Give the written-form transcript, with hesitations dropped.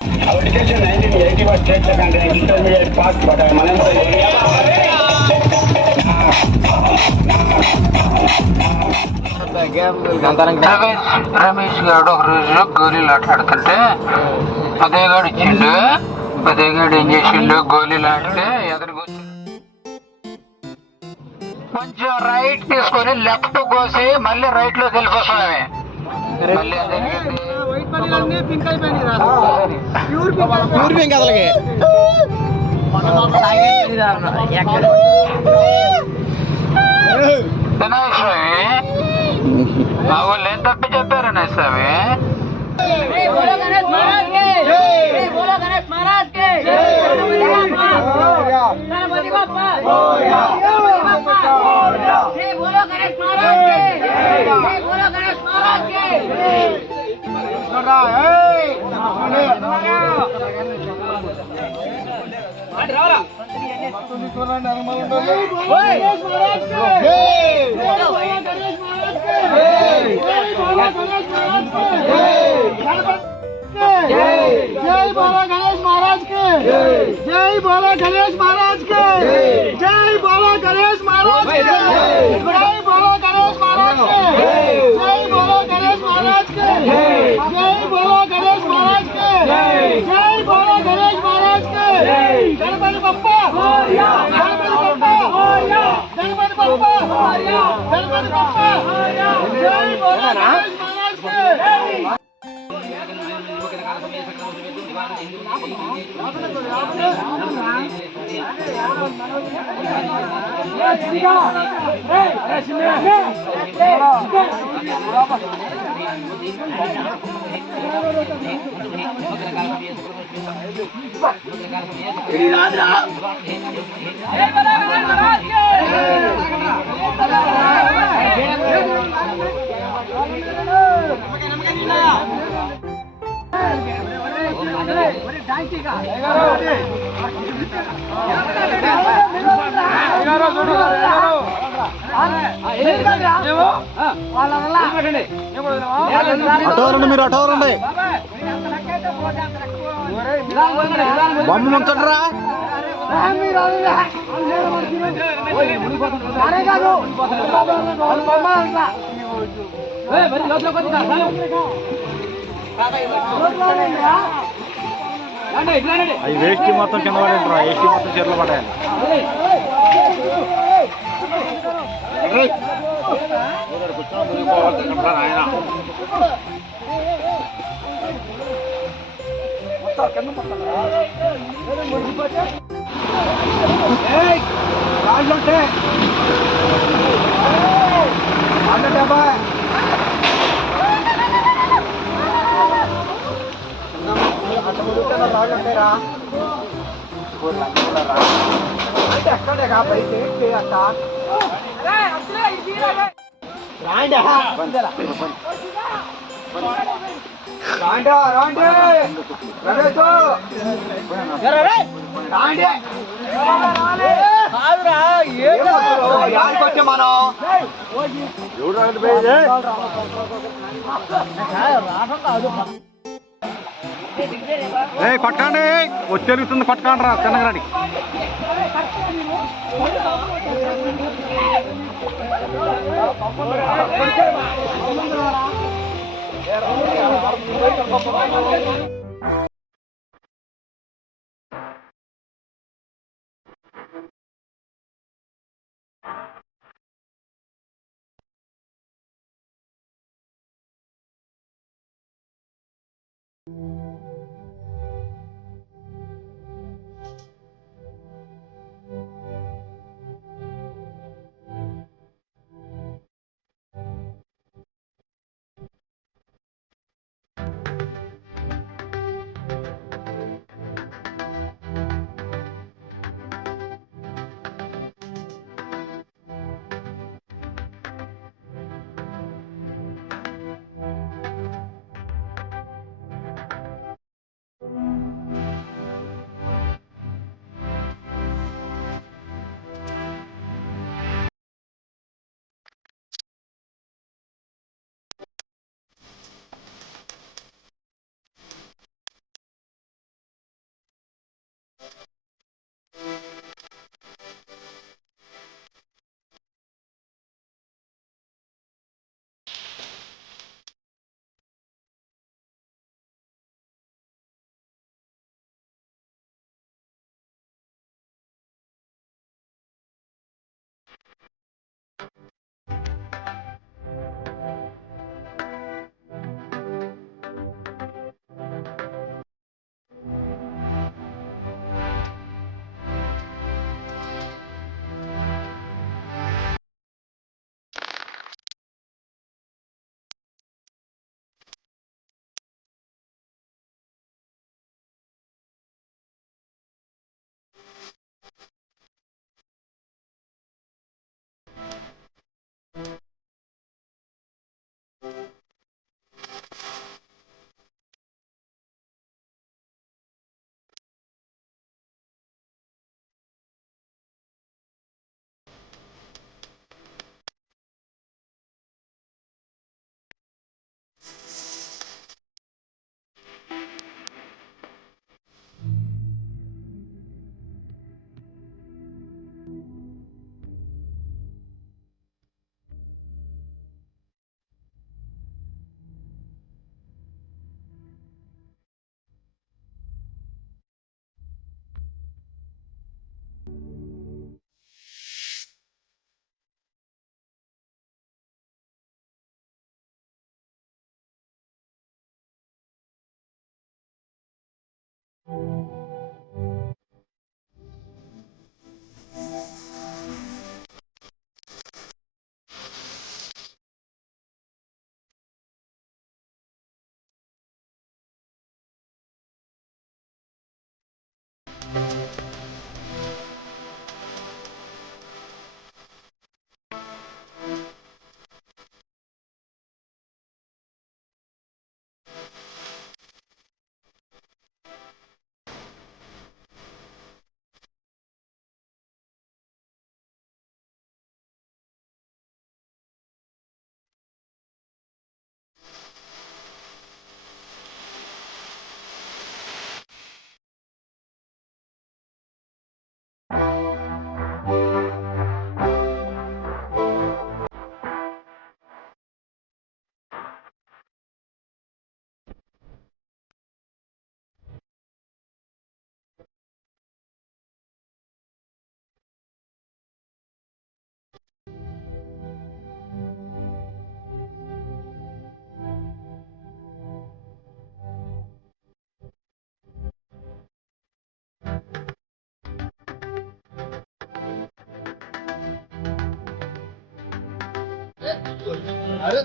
Our education 1981 state secondary intermediate pass, but Ramesh గారు ఒక రోజు గోళీలు ఆడుతుంటే పెద్దగాడు ఇచ్చిండు. పెద్దగాడు ఏం చేసిండు, గోళీలు ఆడితే ఎదురుకు కొంచెం రైట్ తీసుకొని లెఫ్ట్ కోసి మళ్ళీ రైట్ లో వెళ్ళిపోతున్నామే. మళ్ళీ మా వాళ్ళు ఏం తప్పి చెప్పారనే స్వామి. जय बोलो गणेश महाराज के, जय बोलो गणेश महाराज के, जय बोलो गणेश महाराज के, जय बोलो गणेश महाराज के, जय बोलो गणेश महाराज के, जय बोलो गणेश महाराज के, जय बोलो गणेश महाराज के। गणपति बप्पा गणपति बप्पा गणपति बप्पा गणपति बप्पा, जय बोलो गणेश महाराज के। మీరు అటవరండి బొమ్మ ముంచడరా. అవి వేస్ట్ మొత్తం కింద పడేంటారా, వేస్ట్ మొత్తం చీరలో పడాలి. ఆయన రాజుంటే రాజుంటారా అంటే ఎక్కడే కాబట్టి అక్క వచ్చే మనం కొట్టండి, వచ్చేలుగుతుంది, కొట్టకండి రా చిన్నగాడి. अरे